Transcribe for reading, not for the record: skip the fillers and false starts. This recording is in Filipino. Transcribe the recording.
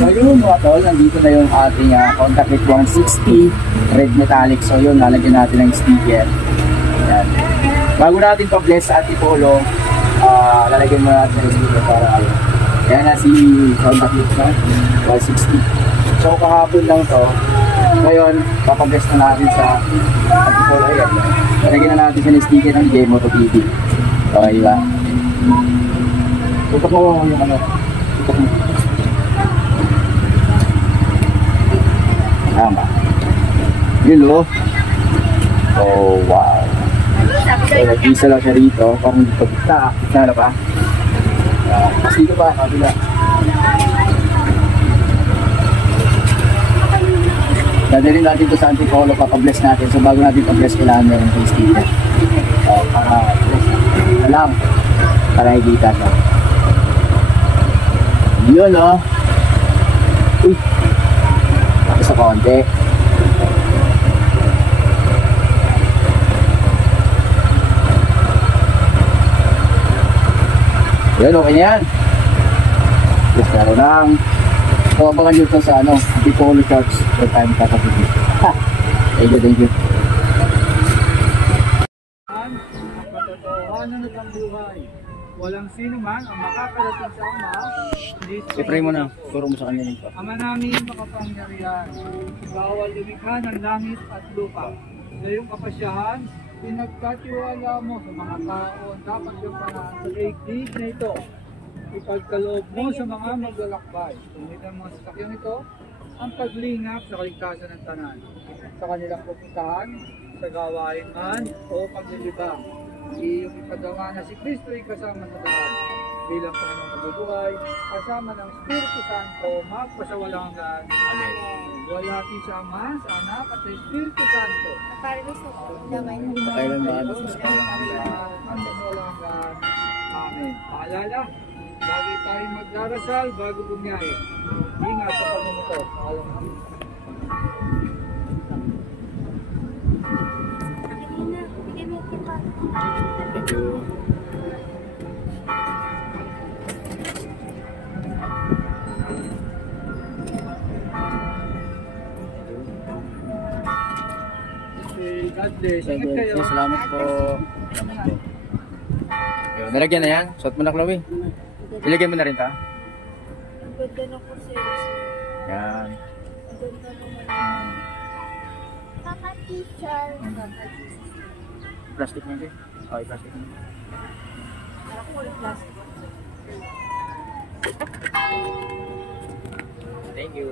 So yun mga tol, nandito na yung ating contact with 160 red metallic. So yun, lalagyan natin ng sticker. Yan. Bago natin pa-bless at ipolo, lalagyan mo natin ng sticker para ayun. Kaya na si contact with 160. So kahapon lang to. Ngayon, papabless na natin sa at ipolo. Ayan. Lalagyan na natin sa sticker ng J-Moto TV. Okay ba? Tutok mo yung ano. Tutok mo. Tama. Yun o. Oh, wow. So, nag-isa lang siya rito. Parang dito kita. Kita na ba? Mas dito ba? Kabila. Dadalhin natin ito sa Antipolo. Papabless natin. So, bago natin pa-bless, kailangan meron yung sticker. So, para bless na lang. Para ikita siya. Yun o. Uy. Sa konti. Yan, okay na yan. Just meron lang. So, abangan nyo ito sa Antipolo Church for time kakapiti. Ha! Thank you, thank you. Ang katotohanan at ang buhay. Walang sino man ang makakarating sa Ama. I-pray mo na. Turo mo sa kanya nito. Ama namin makapangyarihan. Bawal lumikha ng langit at lupa. Sa iyong kapasyahan, pinagkatiwala mo sa mga tao ang dapat gampanan sa daigdig na ito. Ipagkaloob mo sa mga maglalakbay. Tunid ang mga sasakyan ito ang paglingap sa kaligtasan ng tanan. Sa kanilang pupuntahan, sa gawain man o paglilibang. Iyong ipagawa na si Kristo ay kasama sa lahat. Bilang Panginoong nabubuhay, kasama ng Espiritu Santo, magpasawalang hanggan. Amen. Walhati sa Ama, sa Anak at sa Espiritu Santo. Kailan ba ano sa magpasawalang hanggan. Amen. Paalala, lagi tayong magdarasal bago bumiyahe. Ingat sa pagmumotor. Paalam natin. Thank you. God bless. Ingat kayo. Salamat po. Nalagyan na yan? Suot mo na, Chloe. Ilagay mo na rin ta. Ang ganda na po sir. Yan. Ang ganda naman. Kaka-teacher. Plastic mo din. Okay, plastic mo. Ako ulit plastic. Thank you.